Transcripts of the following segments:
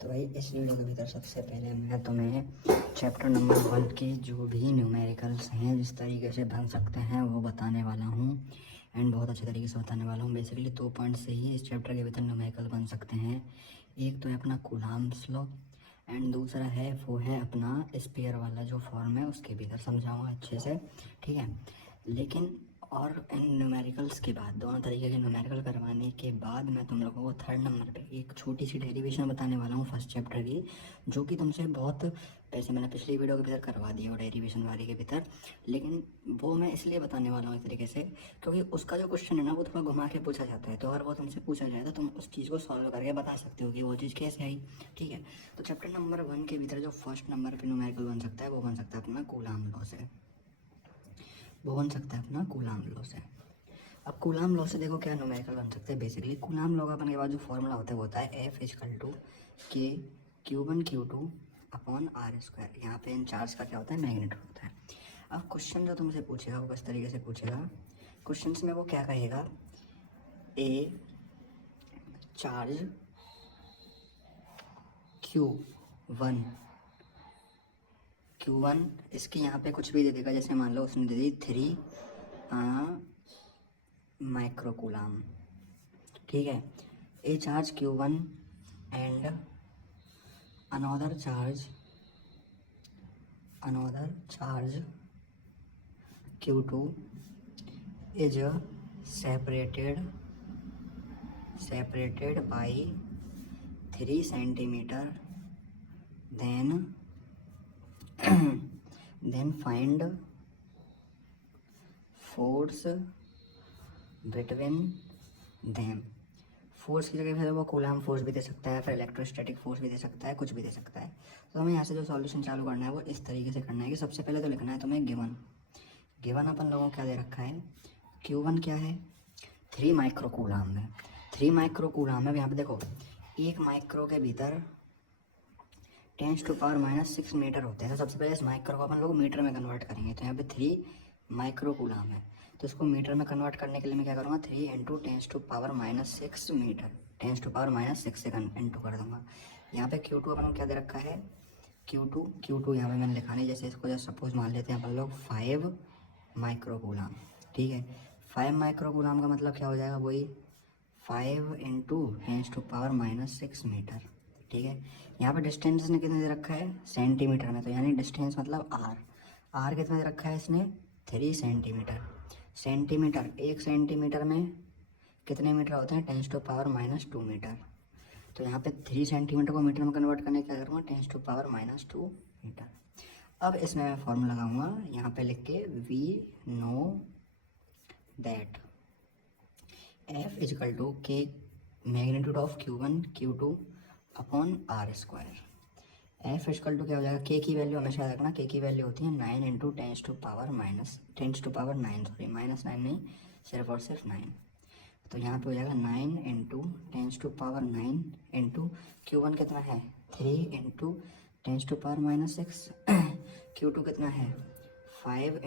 तो भाई इस वीडियो के भीतर सबसे पहले मैं तुम्हें चैप्टर नंबर 1 के जो भी न्यूमेरिकल्स हैं जिस तरीके से बन सकते हैं वो बताने वाला हूँ एंड बहुत अच्छे तरीके से बताने वाला हूँ। बेसिकली 2 पॉइंट से ही इस चैप्टर के भीतर न्यूमेरिकल बन सकते हैं। एक तो है अपना कूलम्ब्स लॉ एंड दूसरा है वो है अपना स्पेयर वाला जो फॉर्म है उसके भीतर समझाऊँगा अच्छे से, ठीक है। लेकिन और इन न्यूमेरिकल्स के बाद दोनों तरीके के न्यूमेरिकल करवाने के बाद मैं तुम लोगों को थर्ड नंबर पे एक छोटी सी डेरिवेशन बताने वाला हूँ फर्स्ट चैप्टर की, जो कि तुमसे बहुत वैसे मैंने पिछली वीडियो के भीतर करवा दिया वो डेरिवेशन वाले के भीतर, लेकिन वो मैं इसलिए बताने वाला हूँ एक तरीके से क्योंकि उसका जो क्वेश्चन है ना वो थोड़ा घुमा के पूछा जाता है। तो अगर वो तुमसे पूछा जाए तो तुम उस चीज़ को सॉल्व करके बता सकते हो कि वो चीज़ कैसे आई, ठीक है। तो चैप्टर नंबर 1 के भीतर जो फर्स्ट नंबर पर न्यूमेरिकल बन सकता है वो बन सकता है अपना कूलम्ब लॉ से, वो बन सकता है अपना कूलम्ब लॉ से। अब कूलम्ब लॉ से देखो क्या न्यूमेरिकल बन सकते हैं। बेसिकली कूलम्ब लॉ का बनने के बाद जो फॉर्मूला होता है वो होता है F इजकल टू के Q1 Q2 upon r square. यहाँ पे इन चार्ज का क्या होता है, मैग्नीट्यूड होता है। अब क्वेश्चन जो तुमसे पूछेगा वो किस तरीके से पूछेगा, क्वेश्चन में वो क्या कहेगा, ए चार्ज Q1 इसके यहाँ पे कुछ भी दे देगा, जैसे मान लो उसने दे दी 3 माइक्रोकूलम, ठीक है। ए charge Q1 and another charge Q2 is separated by 3 centimeter, then find force between them। Force की जगह फिर वो कूलम्ब फोर्स भी दे सकता है, फिर इलेक्ट्रोस्टैटिक फोर्स भी दे सकता है, कुछ भी दे सकता है। तो हमें यहाँ से जो सॉल्यूशन चालू करना है वो इस तरीके से करना है कि सबसे पहले तो लिखना है तुम्हें गिवन अपन लोगों को क्या दे रखा है, Q1 क्या है 3 माइक्रो कूलम्ब है। 3 माइक्रो कूलम्ब है। यहाँ पे देखो 1 माइक्रो के भीतर 10⁻⁻6 मीटर होते हैं। तो सबसे पहले इस माइक्रो को अपन लोग मीटर में कन्वर्ट करेंगे। तो यहाँ पे 3 माइक्रो कूलम्ब है, तो इसको मीटर में कन्वर्ट करने के लिए मैं क्या करूँगा, 3 × 10⁻⁻6 मीटर, 10⁻⁻6 से इंटू कर दूँगा। यहाँ पे Q2 अपन को क्या दे रखा है, Q2 यहाँ पे मैंने लिखा नहीं, जैसे इसको जैसे सपोज मान लेते हैं अपन लोग 5 माइक्रो कूलम्ब, ठीक है। 5 माइक्रो कूलम्ब का मतलब क्या हो जाएगा, वही 5 × 10⁻⁻6 मीटर, ठीक है। यहाँ पे डिस्टेंस ने कितने दे रखा है, सेंटीमीटर में, तो यानी डिस्टेंस मतलब आर कितना दे रखा है इसने, 3 सेंटीमीटर। 1 सेंटीमीटर में कितने मीटर होते हैं, 10⁻⁻2 मीटर। तो यहाँ पे 3 सेंटीमीटर को मीटर में कन्वर्ट करने क्या करूँगा, 10⁻⁻2 मीटर। अब इसमें मैं फॉर्मूला लगाऊंगा यहाँ पे लिख के, we know that F is equal to k magnitude of Q1 Q2 upon r square. F is equal to क्या हो जाएगा, के की वैल्यू हमेशा याद रखना, के की वैल्यू होती है 9 × 10⁻9 सॉरी -9 नहीं, सिर्फ और सिर्फ 9। तो यहाँ पे हो जाएगा 9 × 10⁻9 इंटू Q1 कितना है 3 × 10⁻6 Q2 कितना है 5 ×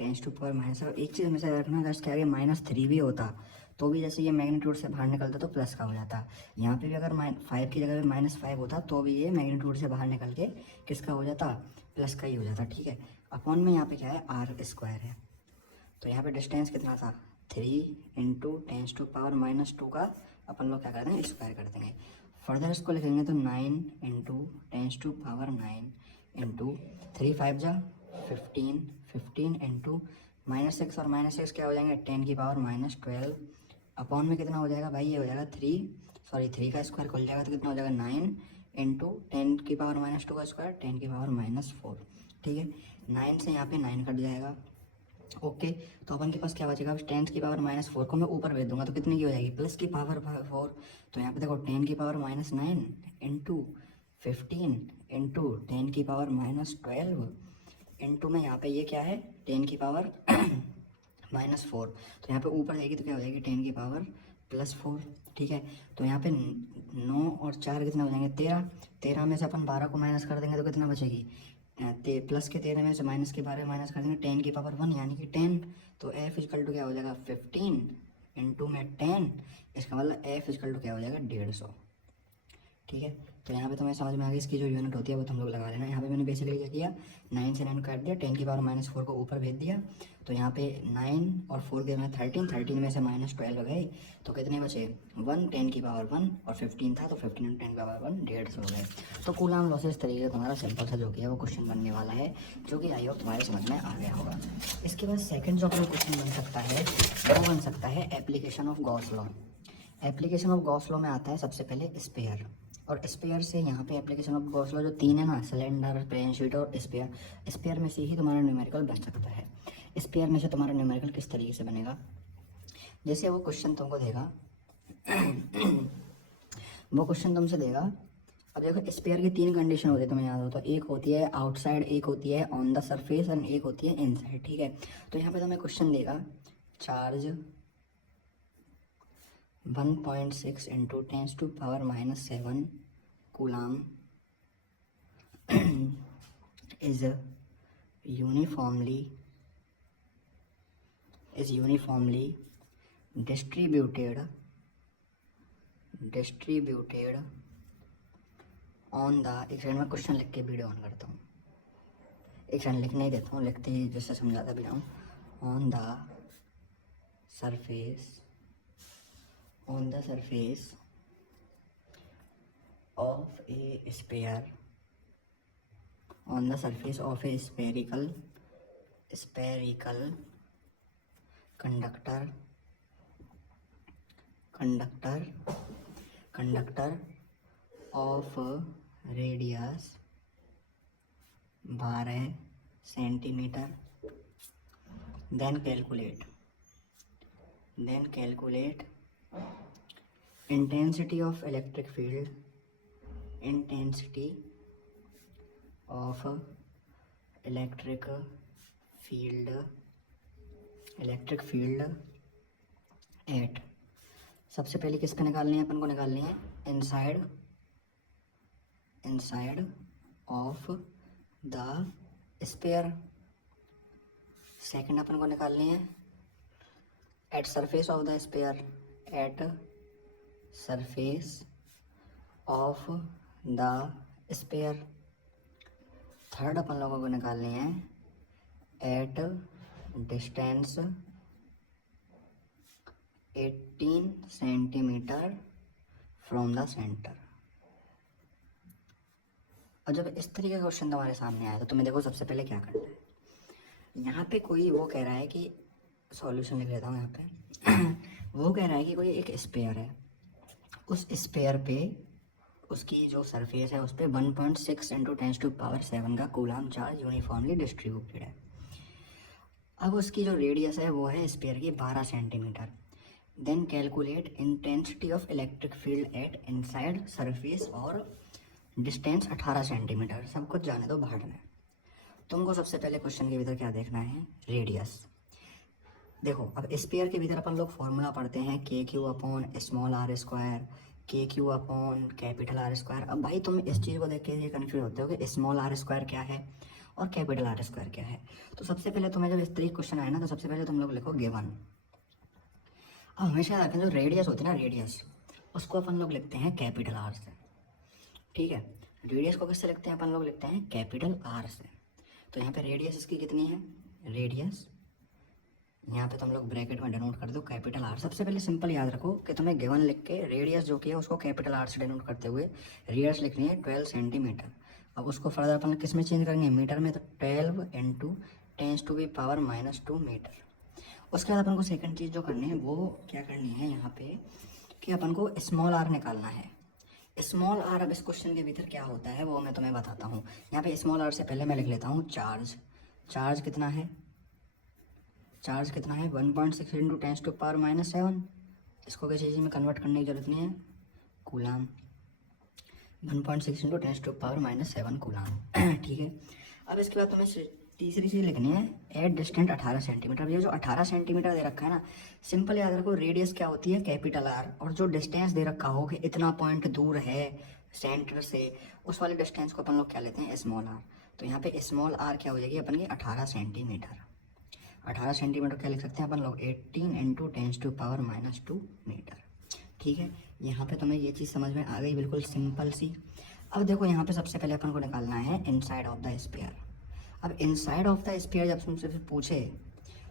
10⁻⁻7। एक चीज़ हमेशा याद रखना, अगर इसके आगे -3 भी होता तो भी जैसे ये मैग्नीट्यूड से बाहर निकलता तो प्लस का हो जाता। यहाँ पे भी अगर 5 की जगह पे -5 होता तो भी ये मैग्नीट्यूड से बाहर निकल के किसका हो जाता, प्लस का ही हो जाता, ठीक है। अपॉन में यहाँ पे क्या है, आर स्क्वायर है। तो यहाँ पे डिस्टेंस कितना था, 3 × 10⁻2 का अपन लोग क्या कर देंगे, स्क्वायर कर देंगे। फर्दर इसको लिखेंगे तो 9 × 10⁻9 इंटू 3 5 जा 15 इंटू -6 और -6 क्या हो जाएंगे, 10⁻12 अपॉन में कितना हो जाएगा भाई, ये हो जाएगा 3 का स्क्वायर खुल जाएगा तो कितना हो जाएगा 9 × 10⁻2 का स्क्वायर 10⁻4, ठीक है। 9 से यहाँ पे 9 कट जाएगा, ओके। तो अपन के पास क्या बचेगा, 10⁻4 को मैं ऊपर भेज दूंगा तो कितने की हो जाएगी, +4। तो यहाँ पे देखो 10⁻9 इंटू 15 इंटू 10⁻12 इंटू में यहाँ पे ये क्या है 10⁻4। तो यहाँ पे ऊपर जाएगी तो क्या हो जाएगी 10⁻+4, ठीक है। तो यहाँ पे 9 और 4 कितना हो जाएंगे 13 में से अपन 12 को माइनस कर देंगे तो कितना बचेगी, प्लस के 13 में से माइनस के 12 माइनस कर देंगे 10⁻1 यानी कि 10। तो F इजकल टू क्या हो जाएगा 15 इंटू में 10, इसका मतलब F इजकल टू क्या हो जाएगा 150, ठीक है। तो यहाँ पे तुम्हें समझ में आ गई, इसकी जो यूनिट होती है वो तुम लोग लगा लेना। यहाँ पे मैंने बेसिकली क्या किया, 9 से 9 काट दिया, 10 की पावर -4 को ऊपर भेज दिया। तो यहाँ पे 9 और 4 के में 13, 13 में से -12 गए तो कितने बचे 1, 10 की पावर 1 और 15 था तो 15 और 10 की पावर 1, 150 हो गए। तो कूलाम लॉस इस तरीके से तुम्हारा सिंपल सा जो कि है वो क्वेश्चन बनने वाला है, जो कि आई होप तुम्हारे समझ में आ गया होगा। इसके बाद सेकेंड जो अपना क्वेश्चन बन सकता है वो बन सकता है application of Gauss law. Application of Gauss law में आता है सबसे पहले स्पेयर, और स्पेयर से यहाँ पे एप्लीकेशन ऑफ गॉस लॉ जो 3 है ना, सिलेंडर, प्लेन शीट और स्पेयर, स्पेयर में से ही तुम्हारा न्यूमेरिकल बन सकता है। स्पेयर में से तुम्हारा न्यूमेरिकल किस तरीके से बनेगा, जैसे वो क्वेश्चन तुमको देगा वो क्वेश्चन तुमसे देगा। अब देखो स्पेयर की 3 कंडीशन होती है, तुम्हें याद हो तो, एक होती है आउटसाइड, एक होती है ऑन द सरफेस एंड एक होती है इनसाइड, ठीक है। तो यहाँ पे तुम्हें क्वेश्चन देगा charge 1.6 into 10⁻⁻7 coulomb is uniformly distributed on the, एक सेकंड में क्वेश्चन लिख के वीडियो ऑन करता हूँ, एक सेकंड लिखने ही देता हूँ, लिखते ही जैसे समझाता भी हूँ। On the surface of a sphere, on the surface of a spherical conductor of radius 12 centimeter, then calculate intensity of electric field at, सबसे पहले किसका निकालनी है, अपन को निकालनी है inside of the sphere. Second अपन को निकालनी है at surface of the sphere, at surface of the sphere. Third अपन लोगों को निकालनी है at distance 18 centimetre from the centre. और जब इस तरीके का क्वेश्चन तुम्हारे सामने आया तो तुम्हें देखो सबसे पहले क्या करना है। यहाँ पे कोई वो कह रहा है कि, सॉल्यूशन लिख लेता हूँ यहाँ पे वो कह रहा है कि कोई एक स्पेयर है, उस स्पेयर पे उसकी जो सरफेस है उस पर 1.6 इंटू 10⁻⁷ का कूलाम चार्ज यूनिफॉर्मली डिस्ट्रीब्यूटेड है। अब उसकी जो रेडियस है वो है स्पेयर की 12 centimetre. Then calculate intensity of electric field at inside surface और डिस्टेंस 18 सेंटीमीटर। सब कुछ जाने दो बाहर में। तुमको सबसे पहले क्वेश्चन के भीतर क्या देखना है, रेडियस। देखो अब स्पेयर के भीतर अपन लोग फॉर्मूला पढ़ते हैं KQ/r², KQ/R²। अब भाई तुम इस चीज़ को देख के ये कन्फ्यूज होते हो कि r² क्या है और R² क्या है। तो सबसे पहले तुम्हें जब इस तरीके क्वेश्चन आए ना तो सबसे पहले तुम लोग लिखो गिवन। अब हमेशा रखें जो रेडियस होती है ना, रेडियस उसको अपन लोग लिखते हैं R से, ठीक है। रेडियस को किससे लिखते हैं, अपन लोग लिखते हैं R से। तो यहाँ पे रेडियस इसकी कितनी है, रेडियस यहाँ पे तुम लोग ब्रैकेट में डिनोट कर दो R। सबसे पहले सिंपल याद रखो कि तुम्हें गिवन लिख के रेडियस जो कि है उसको R से डिनोट करते हुए रेडियस लिखनी है 12 सेंटीमीटर। अब उसको फर्दर अपन किस में चेंज करेंगे, मीटर में, तो 12 इंटू 10⁻⁻² मीटर। उसके बाद अपन को सेकंड चीज़ जो करनी है वो क्या करनी है यहाँ पे कि अपन को स्मॉल r निकालना है। स्मॉल r अब इस क्वेश्चन के भीतर क्या होता है वो मैं तुम्हें बताता हूँ। यहाँ पे स्मॉल r से पहले मैं लिख लेता हूँ चार्ज कितना है, 1.6 इंटू 10⁻⁷। इसको किसी चीज़ में कन्वर्ट करने की जरूरत नहीं है, कूलाम 1.6 इंटू 10⁻⁷ कूलाम, ठीक है। अब इसके बाद तुम्हें तीसरी चीज़ लिखनी है एट डिस्टेंट 18 सेंटीमीटर। अब ये जो 18 सेंटीमीटर दे रखा है ना, सिंपल याद रखो रेडियस क्या होती है R, और जो डिस्टेंस दे रखा हो कि इतना पॉइंट दूर है सेंटर से, उस वाले डिस्टेंस को अपन लोग क्या लेते हैं, स्मॉल r। तो यहाँ पे स्मॉल r क्या हो जाएगी अपन की 18 सेंटीमीटर। 18 सेंटीमीटर क्या लिख सकते हैं अपन लोग 18 इंटू 10⁻⁻² मीटर, ठीक है। यहाँ पे तुम्हें ये चीज़ समझ में आ गई, बिल्कुल सिंपल सी। अब देखो यहाँ पे सबसे पहले अपन को निकालना है इनसाइड ऑफ द स्फीयर। अब इनसाइड ऑफ द स्फीयर जब तुमसे फिर पूछे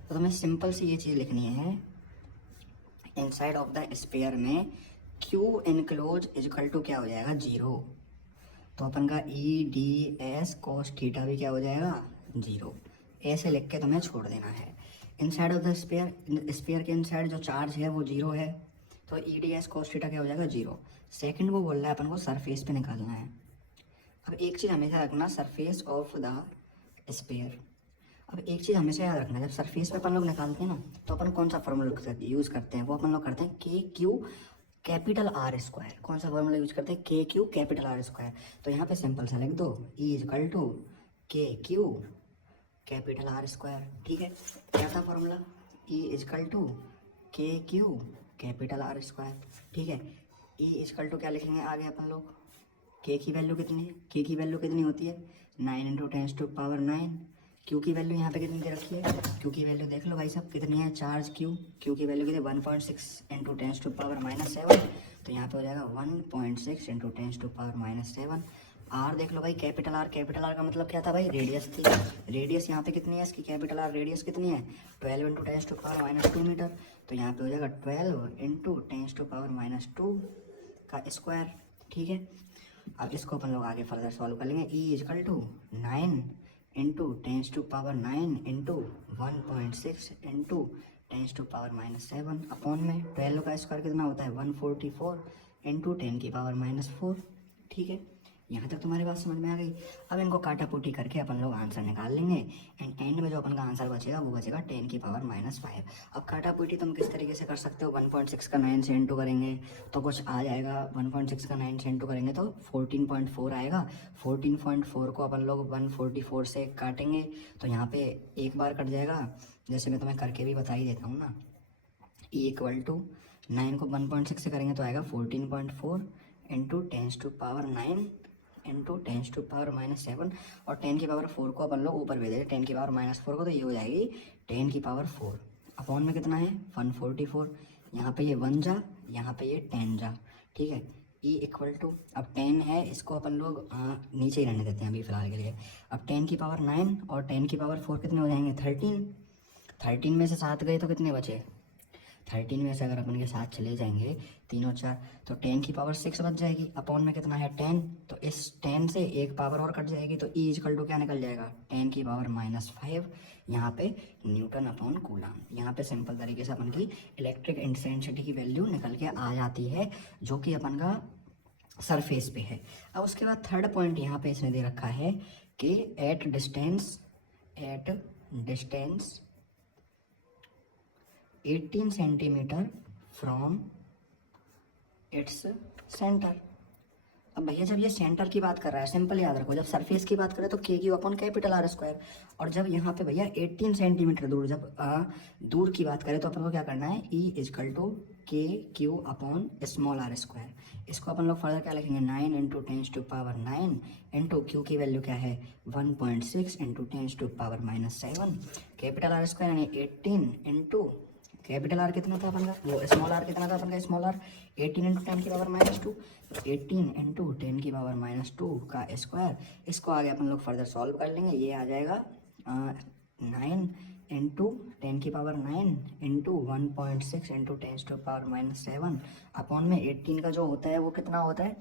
तो तुम्हें सिंपल सी ये चीज़ लिखनी है, इनसाइड ऑफ द स्फीयर में क्यू इनक्लोज इजकल टू क्या हो जाएगा, 0। तो अपन का E D S cos theta भी क्या हो जाएगा, 0। ऐसे लिख के तुम्हें छोड़ देना है। Inside of the sphere, sphere के इनसाइड जो चार्ज है वो 0 है, तो E D S cos theta क्या हो जाएगा, 0। सेकंड वो बोल रहा है अपन को सरफेस पे निकालना है। अब एक चीज़ हमेशा रखना, सरफेस ऑफ द स्फीयर। अब एक चीज़ हमेशा याद रखना, जब सरफेस पे अपन लोग निकालते हैं ना तो अपन कौन सा फॉर्मूला यूज़ करते हैं, वो अपन लोग करते हैं के क्यू कैपिटल आर स्क्वायर। कौन सा फॉर्मूला यूज करते हैं, के क्यू कैपिटल आर स्क्वायर। तो यहाँ पे सिंपल सा लिख दो, ई is equal to k Q capital R square. ठीक है, क्या था formula, E is equal to k Q capital R square. ठीक है, ई इजकल टू क्या लिखेंगे आगे अपन लोग, के की वैल्यू कितनी है, के की वैल्यू कितनी होती है 9 इंटू 10⁻⁹। क्यू की वैल्यू यहाँ पे कितनी दे रखी है, क्यू की वैल्यू देख लो भाई साहब कितनी है, चार्ज क्यू, क्यू की वैल्यू कितनी 1.6 इंटू 10⁻⁷। तो यहाँ पे हो जाएगा 1.6 इंटू 10⁻⁷। आर देख लो भाई, कैपिटल आर, कैपिटल आर का मतलब क्या था भाई, रेडियस थी। रेडियस यहाँ पे कितनी है इसकी, कैपिटल आर रेडियस कितनी है 12 इंटू 10⁻⁻2 मीटर। तो यहाँ पे हो जाएगा 12 इंटू 10⁻⁻2 का स्क्वायर। ठीक है, अब इसको अपन लोग आगे फर्दर सॉल्व कर लेंगे। E is equal to 9 into 10⁻⁹ into 1.6 into 10⁻⁷ upon में 12 का स्क्वायर कितना होता है 144 इंटू 10⁻⁴। ठीक है, यहाँ तक तुम्हारी बात समझ में आ गई। अब इनको काटा पुटी करके अपन लोग आंसर निकाल लेंगे एंड में जो अपन का आंसर बचेगा वो बचेगा 10⁻⁵। अब काटा पुटी तुम किस तरीके से कर सकते हो, 1.6 का 9 से इंटू करेंगे तो कुछ आ जाएगा, 1.6 का 9 से इंटू करेंगे तो 14.4 आएगा। 14.4 को अपन लोग 144 से काटेंगे तो यहाँ पे एक बार कट जाएगा, जैसे मैं तुम्हें करके भी बता ही देता हूँ ना। ई इक्वल टू 9 को 1.6 से करेंगे तो आएगा 14.4 इंटू 10⁻⁹ इंटू 10⁻⁻7 और 10⁻4 को अपन लोग ऊपर भेज देंगे 10⁻4 को, तो ये हो जाएगी 10⁻4 अपॉन में कितना है 144। यहाँ पे ये 1 जा, यहाँ पे ये 10 जा। ठीक है, ई इक्वल टू, अब 10 है इसको अपन लोग नीचे ही रहने देते हैं अभी फिलहाल के लिए। अब 10⁻9 और 10⁻4 कितने हो जाएंगे 13। 13 में से 7 गए तो कितने बचे, 13 में से अगर अपन के साथ चले जाएंगे 3 और 4 तो 10⁻6 बच जाएगी। अपॉन में कितना है 10, तो इस 10 से एक पावर और कट जाएगी तो ई इजकल टू क्या निकल जाएगा 10⁻⁻5 यहाँ पे न्यूटन अपॉन कूलम। यहाँ पे सिंपल तरीके से अपन की इलेक्ट्रिक इंटेंसिटी की वैल्यू निकल के आ जाती है जो कि अपन का सरफेस पे है। अब उसके बाद थर्ड पॉइंट यहाँ पे इसने दे रखा है कि eight distance 18 centimetre from its centre. अब भैया जब ये सेंटर की बात कर रहा है, सिंपल याद रखो, जब सरफेस की बात करें तो k q upon capital R square, और जब यहाँ पे भैया 18 सेंटीमीटर दूर, जब दूर की बात करें तो अपन को क्या करना है, E is equal to k q upon small r square. इसको अपन लोग फर्दर क्या लिखेंगे 9 इंटू 10⁻9 इंटू क्यू की वैल्यू क्या है 1.6 इंटू 10⁻⁷ कैपिटल आर स्क्वायर यानी 18 इंटू कैपिटल आर कितना था अपन का, वो स्मॉल आर कितना था अपन का, स्मॉल आर 18 इंटू 10⁻⁻2, 18 इंटू 10⁻⁻2 का स्क्वायर। इसको आगे अपन लोग फर्दर सॉल्व कर लेंगे, ये आ जाएगा 9 इंटू 10⁻9 इंटू 1.6 इंटू 10⁻⁷ अपॉन में 18 का जो होता है वो कितना होता है,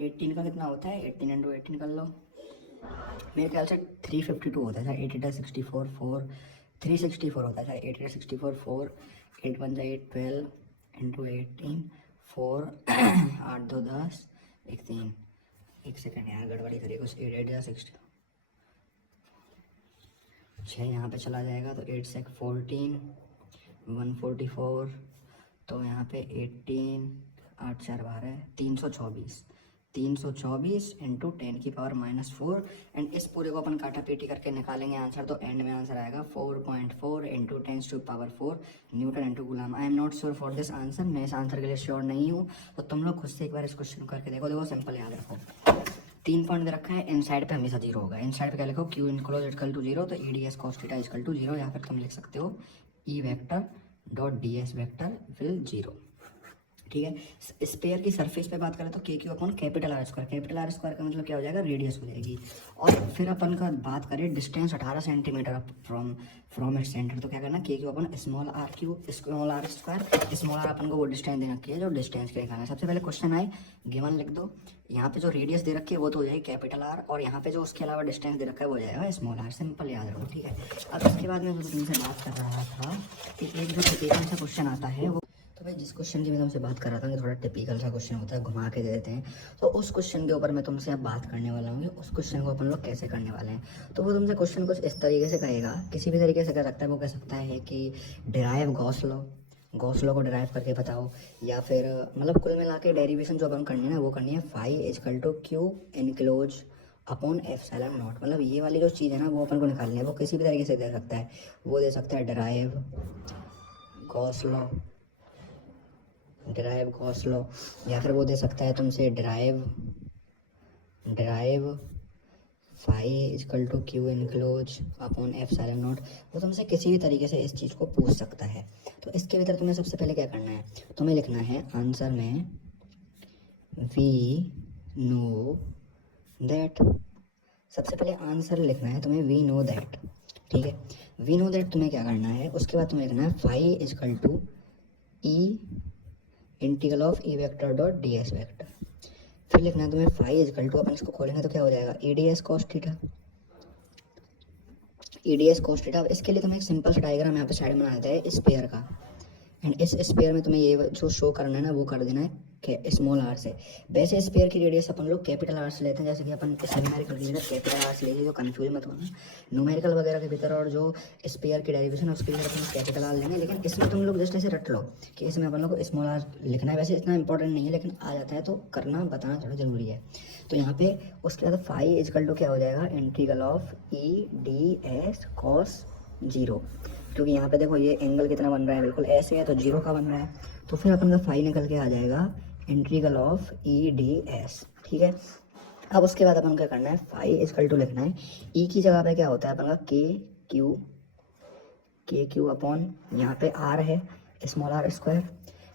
18 का कितना होता है, 18 इंटू 18 कर लो, मेरे ख्याल से 352 होता है, 8 64 4 364 होता है, 8 64 4 8 1 8 12 इंटू 18 4 8 2 10 1 3 1 सेकेंड यार गड़बड़ी करिए कुछ, 8 8 60 6 यहाँ पे चला जाएगा तो 8 से 14 144, तो यहाँ पे 18 8 4 12 324 इंटू 10⁻⁻4 एंड इस पूरे को अपन काटा पीटी करके निकालेंगे आंसर, तो एंड में आंसर आएगा 4.4 into 10⁻4 Newton into coulomb. I am not sure for this answer, मैं इस आंसर के लिए श्योर नहीं हूँ, तो तुम लोग खुद से एक बार इस क्वेश्चन करके देखो सिंपल याद रखो। 3 पॉइंट दे रखा है, इन साइड पे हमेशा 0 होगा, इन साइड पे क्या लिखो क्यू इनक्लोज इक्वल टू 0, तो E D s cos theta equal to 0, यहाँ पर तुम लिख सकते हो E vector dot d s vector will 0। ठीक है। स्पेयर की सरफेस पे बात करें तो के क्यू अपन capital R square, capital R square का मतलब क्या हो जाएगा, रेडियस हो जाएगी। और फिर अपन का बात करें distance 18 centimetre from it centre, तो क्या करना, के क्यू अपन small r q small r square, small r अपन को वो डिस्टेंस दे रखी है जो डिस्टेंस के निकालना है। सबसे पहले क्वेश्चन आए गिवन लिख दो, यहाँ पे जो रेडियस दे रखी है वो तो हो जाएगी कैपिटल आर, और यहाँ पे जो उसके अलावा डिस्टेंस दे रखा है वो हो जाएगा स्मॉल आर, सिंपल याद रखो, ठीक है। अब इसके बाद मैं तुमसे बात कर रहा था कि एक जो टिपिकल सा क्वेश्चन आता है वो, तो भाई जिस क्वेश्चन की मैं तुमसे बात कर रहा था कि थोड़ा टिपिकल सा क्वेश्चन होता है, घुमा के दे देते हैं, तो उस क्वेश्चन के ऊपर मैं तुमसे अब बात करने वाला हूँ कि उस क्वेश्चन को अपन लोग कैसे करने वाले हैं। तो वो तुमसे क्वेश्चन कुछ इस तरीके से कहेगा, किसी भी तरीके से कह सकता है, वो कह सकता है कि derive Gauss law, Gauss law को डिराइव करके बताओ, या फिर मतलब कुल मिला के डेरिवेशन जो अपन करनी है ना वो करनी है phi is equal to q enclose upon epsilon naught, मतलब ये वाली जो चीज़ है ना वो अपन को निकालनी है। वो किसी भी तरीके से दे सकता है, वो दे सकता है derive Gauss law, derive Gauss law, या फिर वो दे सकता है तुमसे derive phi is equal to q enclose upon epsilon naught. वो तुमसे किसी भी तरीके से इस चीज़ को पूछ सकता है। तो इसके भीतर तुम्हें सबसे पहले क्या करना है, तुम्हें लिखना है आंसर में वी नो दैट, सबसे पहले आंसर लिखना है तुम्हें वी नो दैट, ठीक है। वी नो दैट तुम्हें क्या करना है, उसके बाद तुम्हें लिखना है phi is equal to E integral of E vector dot d s vector, फिर लिखना है तुम्हें फाई इजकल टू, अपन इसको खोलेंगे तो क्या हो जाएगा, E D s cos theta, E D s cos theta. अब इसके लिए तुम्हें एक सिंपल सा डायग्राम यहाँ पे साइड में बना देता है स्पेयर का, एंड इस स्पेयर में तुम्हें ये जो शो करना है ना वो कर देना है स्मॉल आर से। वैसे स्पेयर की रेडियस अपन लोग कैपिटल आर से लेते हैं, जैसे कि अपन न्यूमेरिकल के भीतर कैपिटल आर से लेंगे, जो कंफ्यूज मत होना, न्यूमेरिकल वगैरह के भीतर और जो स्पेयर की डेरिवेशन है उसके भीतर अपन कैपिटल आर लेंगे, लेकिन इसमें तुम लोग जस्ट ऐसे रट लो कि इसमें अपन लोग को स्मॉल आर लिखना है। वैसे इतना इंपॉर्टेंट नहीं है, लेकिन आ जाता है तो करना बताना थोड़ा जरूरी है। तो यहाँ पे उसके बाद फाई इजकल टू क्या हो जाएगा, integral of E D s cos zero, क्योंकि यहाँ पे देखो ये एंगल कितना बन रहा है, बिल्कुल ऐसे है तो जीरो का बन रहा है, तो फिर अपन का फाई निकल के आ जाएगा integral of E D S, ठीक है। अब उसके बाद अपन क्या करना है, फाई इजकल टू लिखना है, ई की जगह पे क्या होता है अपन का के क्यू अपॉन यहाँ पे आर है small r square,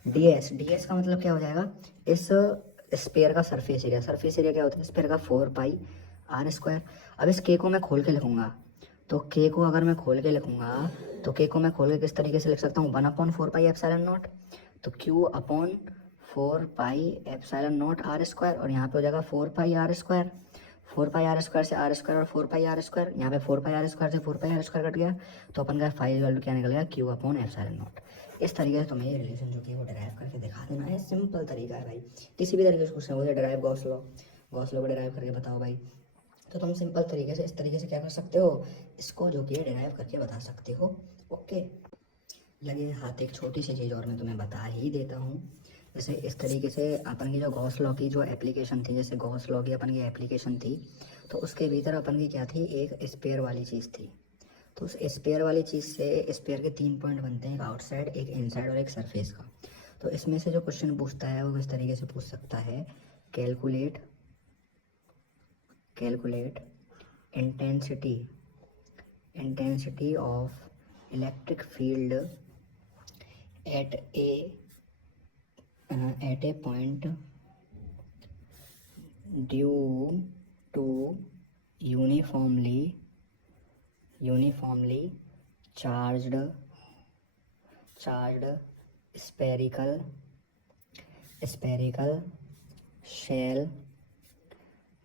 d s का मतलब क्या हो जाएगा, इस स्पेयर का सरफेस एरिया, सरफेस एरिया क्या होता है स्पेयर का 4 पाई आर स्क्वायर। अब इस के को मैं खोल के लिखूंगा, तो के को अगर मैं खोल के लिखूंगा तो के को मैं खोल के किस तरीके से लिख सकता हूँ, 1/4 पाई एप्सिलॉन नॉट, तो q upon 4 pi epsilon naught r square, और यहाँ पे हो जाएगा 4 pi r square, 4 pi r square से आर स्क्वायर और 4 पाई आर स्क्वायर, यहाँ पे 4 पाई आर स्क्वायर से 4 पाई आर स्क्वायर कट गया, तो अपन का फाइव वैल्यू क्या निकल गया, क्यू अपॉन एप्सिलॉन नॉट। इस तरीके से तुम्हें ये रिलेशन जो कि वो डिराइव करके दिखा देना है, सिंपल तरीका है भाई। किसी भी तरीके से क्वेश्चन हो जाए डिराइव गॉस लॉ को डिराइव करके बताओ भाई, तो तुम सिंपल तरीके से इस तरीके से क्या कर सकते हो, इसको जो कि डिराइव करके बता सकते हो। ओके, लगे हाथ एक छोटी सी चीज़ और मैं तुम्हें बता ही देता हूँ, जैसे इस तरीके से अपन की जो गॉस लॉ की जो एप्लीकेशन थी, जैसे गॉस लॉ की अपन की एप्लीकेशन थी, तो उसके भीतर अपन की क्या थी, एक स्पेयर वाली चीज़ थी। तो उस स्पेयर वाली चीज़ से स्पेयर के 3 पॉइंट बनते हैं, एक आउटसाइड, एक इनसाइड और एक सरफेस का। तो इसमें से जो क्वेश्चन पूछता है वो किस तरीके से पूछ सकता है, calculate intensity of electric field at a point due to uniformly charged spherical shell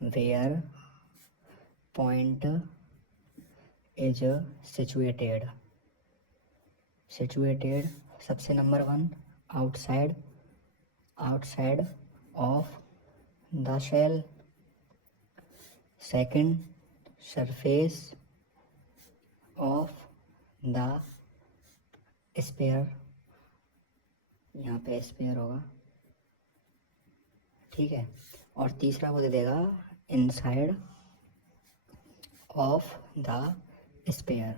where point is situated सबसे number 1 outside of the shell, second surface of the sphere, यहाँ पे स्पेयर होगा, ठीक है, और तीसरा वो दे देगा इनसाइड ऑफ द स्पेयर।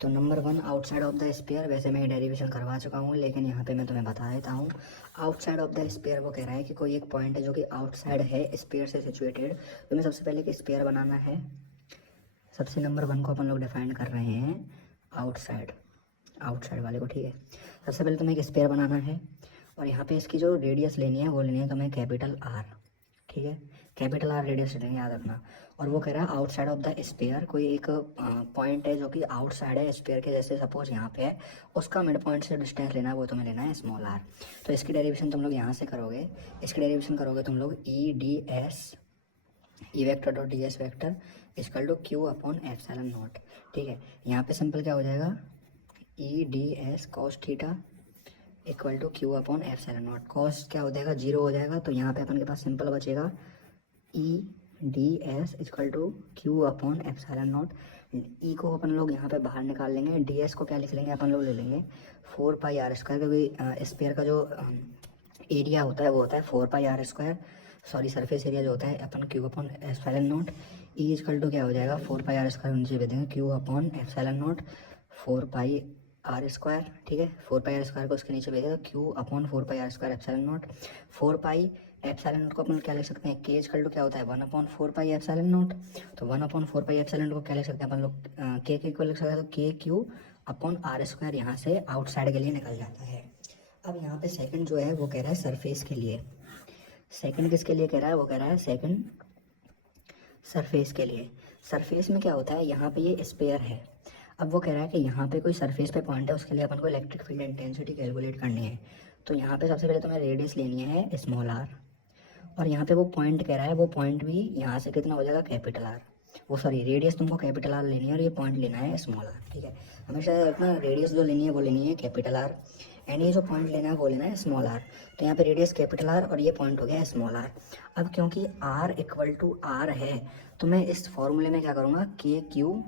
तो number 1 outside of the sphere, वैसे मैं डेरिवेशन करवा चुका हूँ, लेकिन यहाँ पे मैं तुम्हें बता देता हूँ। आउटसाइड ऑफ द स्पेयर वो कह रहा है कि कोई एक पॉइंट है जो कि आउटसाइड है स्पेयर से सिचुएटेड, तो मैं सबसे पहले एक स्पेयर बनाना है, सबसे नंबर 1 को अपन लोग डिफाइन कर रहे हैं आउटसाइड वाले को, ठीक है। सबसे पहले तुम्हें एक स्पेयर बनाना है, और यहाँ पे इसकी जो रेडियस लेनी है वो लेनी है तुम्हें कैपिटल आर, ठीक है, कैपिटल आर रेडियस लेंगे, याद रखना। और वो कह रहा है आउटसाइड ऑफ द स्पेयर, कोई एक पॉइंट है जो कि आउटसाइड है स्पेयर के, जैसे सपोज यहाँ पे है, उसका मिड पॉइंट से डिस्टेंस लेना है, वो तुम्हें लेना है स्मॉल आर। तो इसकी डेरिवेशन तुम लोग यहाँ से करोगे, इसकी डेरिवेशन करोगे तुम लोग E D s E vector dot d s vector equal to q upon epsilon naught, ठीक है। यहाँ पे सिंपल क्या हो जाएगा, E D s cos theta equal to q upon epsilon naught. Cos क्या हो जाएगा, जीरो हो जाएगा, तो यहाँ पे अपन के पास सिंपल बचेगा E D S equal to q upon epsilon naught. E को अपन लोग यहाँ पे बाहर निकाल लेंगे, डी एस को क्या लिख लेंगे अपन लोग, ले लेंगे 4πr², क्योंकि स्पेयर का जो एरिया होता है वो होता है 4πr², सॉरी सरफेस एरिया जो होता है अपन q upon epsilon naught. E equal to क्या हो जाएगा 4πr² नीचे भेज देंगे, Q upon epsilon not 4πr², ठीक है, 4πr² को उसके नीचे भेजेगा, q upon 4πr² epsilon naught. 4π epsilon naught को अपन क्या लिख सकते हैं, के इक्वल टू क्या होता है 1/4π एप्सिलॉन नॉट। तो 1/4π एप्सिलॉन नॉट को क्या लिख सकते हैं अपन लोग, के इक्वल लिख सकते हैं, तो के क्यू अपॉन r² यहाँ से आउटसाइड के लिए निकल जाता है। अब यहाँ पे सेकंड जो है वो कह रहा है सरफेस के लिए, सेकंड किसके लिए कह रहा है, वो कह रहा है सेकंड सरफेस के लिए। सरफेस में क्या होता है, यहाँ पे ये स्पेयर है, अब वो कह रहा है कि यहाँ पे कोई सरफेस पे पॉइंट है, उसके लिए अपन को इलेक्ट्रिक फील्ड इंटेंसिटी कैलकुलेट करनी है। तो यहाँ पे सबसे पहले तुम्हें रेडियस लेनी है स्मॉल आर, और यहाँ पे वो पॉइंट कह रहा है, वो पॉइंट भी यहाँ से कितना हो जाएगा कैपिटल आर, वो सॉरी रेडियस तुमको कैपिटल आर लेनी है और ये पॉइंट लेना है स्मॉल आर, ठीक है। हमेशा अपना रेडियस जो लेनी है वो लेनी है कैपिटल आर, एंड ये जो पॉइंट लेना है वो लेना है स्मॉल आर। तो यहाँ पे रेडियस कैपिटल आर और ये पॉइंट हो गया स्मॉल आर। अब क्योंकि आर इक्वल टू आर है, तो मैं इस फॉर्मूले में क्या करूँगा, के q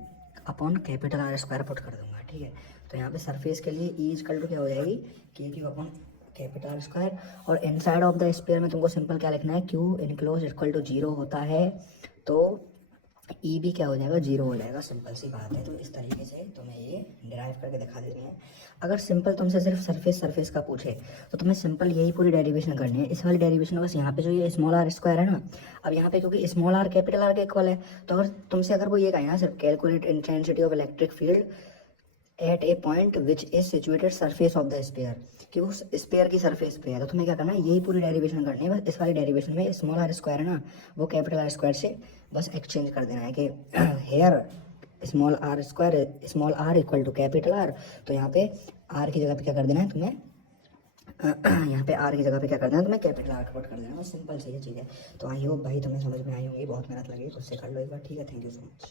upon capital r² put कर दूंगा, ठीक है। तो यहाँ पे सरफेस के लिए ई इक्वल टू क्या हो जाएगी, के क्यू अपॉन कैपिटल R², और इनसाइड ऑफ द स्पेयर में तुमको सिंपल क्या लिखना है, क्यू इनक्लोज इक्वल टू 0 होता है, तो ई भी क्या हो जाएगा 0 हो जाएगा, सिंपल सी बात है। तो इस तरीके से तुम्हें ये डिराइव करके दिखा देते हैं। अगर सिंपल तुमसे सिर्फ सरफेस का पूछे तो तुम्हें सिंपल यही पूरी डेरिवेशन करनी है, इस वाली डेरिवेशन बस यहाँ पे जो ये स्मॉल r² है ना, अब यहाँ पे क्योंकि स्मॉल r कैपिटल R के इक्वल है, तो अगर तुमसे अगर वो ये कहे ना सिर्फ calculate intensity of electric field at a point which is situated surface of the sphere, कि उस स्पेयर की सरफेस पे है, तो तुम्हें क्या करना है, यही पूरी डेरिवेशन करनी है। बस इस वाली डेरिवेशन में स्मॉल r² है ना, वो कैपिटल R² से बस एक्सचेंज कर देना है कि here small r equal to capital R, तो यहाँ पे r की जगह पे क्या कर देना है तुम्हें, यहाँ पे r की जगह पे क्या कर देना है तुम्हें, कैपिटल R पुट कर देना है, बस सिंपल सी ये चीज़ है। तो आई होप भाई तुम्हें समझ में आई होगी, बहुत मेहनत लगी, खुद से कर लो एक बार, ठीक है। Thank you so much.